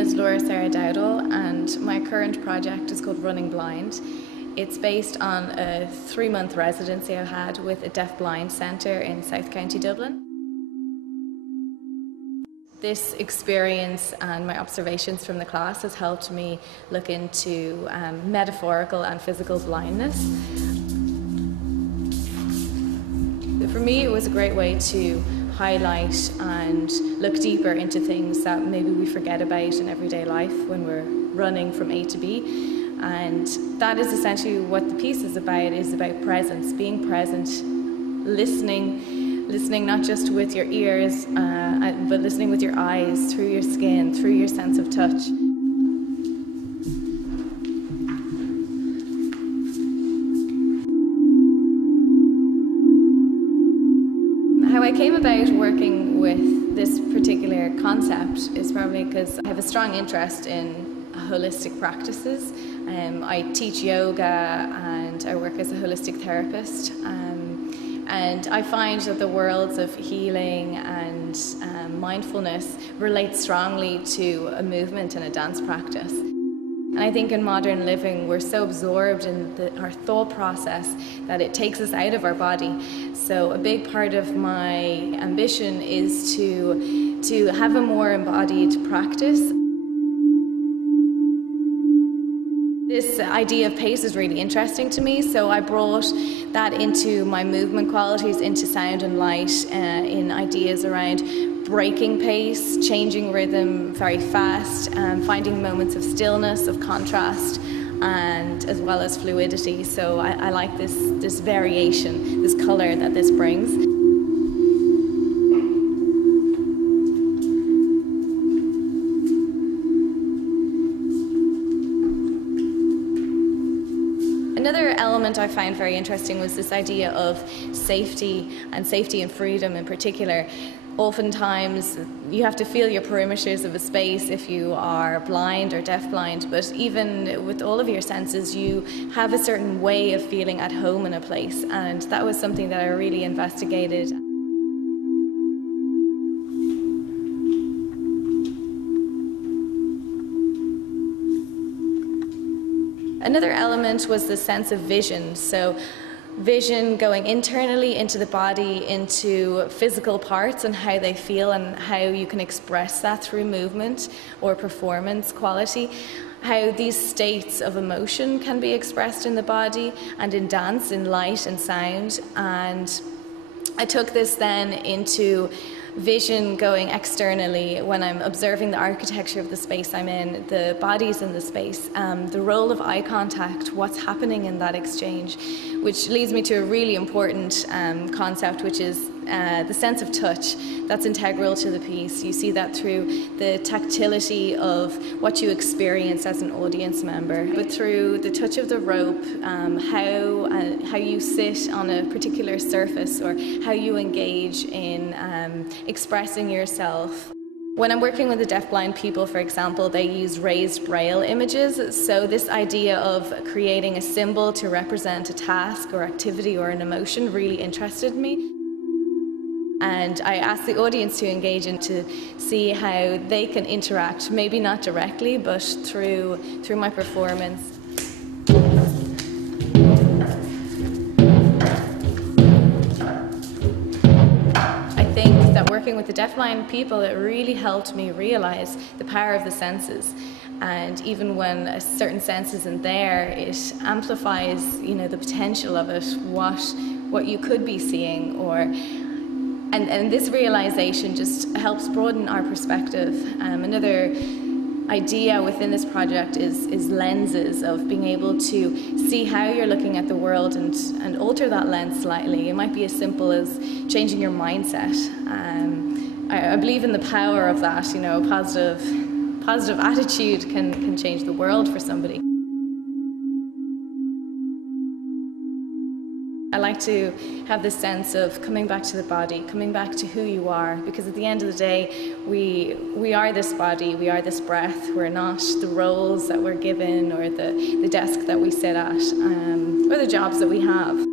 is Sarah Dowdall, and my current project is called Running Blind. It's based on a 3-month residency I had with a Deafblind Centre in South County Dublin. This experience and my observations from the class has helped me look into metaphorical and physical blindness. For me, it was a great way to highlight and look deeper into things that maybe we forget about in everyday life when we're running from A to B. And that is essentially what the piece is about presence, being present, listening not just with your ears, but listening with your eyes, through your skin, through your sense of touch. How I came about working with this particular concept is probably because I have a strong interest in holistic practices. I teach yoga and I work as a holistic therapist. And I find that the worlds of healing and mindfulness relate strongly to a movement and a dance practice. And I think in modern living, we're so absorbed in our thought process that it takes us out of our body. So a big part of my ambition is to have a more embodied practice. This idea of pace is really interesting to me, so I brought that into my movement qualities, into sound and light, in ideas around breaking pace, changing rhythm very fast, finding moments of stillness, of contrast, and as well as fluidity. So I like this variation, this colour that this brings. Another element I found very interesting was this idea of safety and freedom in particular. Oftentimes you have to feel your perimeters of a space if you are blind or deafblind, but even with all of your senses you have a certain way of feeling at home in a place, and that was something that I really investigated. Another element was the sense of vision. So vision going internally into the body, into physical parts and how they feel and how you can express that through movement or performance quality. How these states of emotion can be expressed in the body and in dance, in light and sound. And I took this then into vision going externally when I'm observing the architecture of the space I'm in, the bodies in the space, the role of eye contact, what's happening in that exchange, which leads me to a really important concept, which is the sense of touch. That's integral to the piece. You see that through the tactility of what you experience as an audience member, but through the touch of the rope, how you sit on a particular surface or how you engage in expressing yourself. When I'm working with the deafblind people, for example, they use raised braille images. So this idea of creating a symbol to represent a task or activity or an emotion really interested me. And I asked the audience to engage and to see how they can interact, maybe not directly, but through my performance. I think that working with the deafblind people, it really helped me realize the power of the senses. And even when a certain sense isn't there, it amplifies, the potential of it, what you could be seeing, or. And this realization just helps broaden our perspective. Another idea within this project is lenses, of being able to see how you're looking at the world and alter that lens slightly. It might be as simple as changing your mindset. I believe in the power of that. A positive attitude can change the world for somebody. I like to have this sense of coming back to the body, coming back to who you are, because at the end of the day, we are this body, we are this breath. We're not the roles that we're given or the desk that we sit at or the jobs that we have.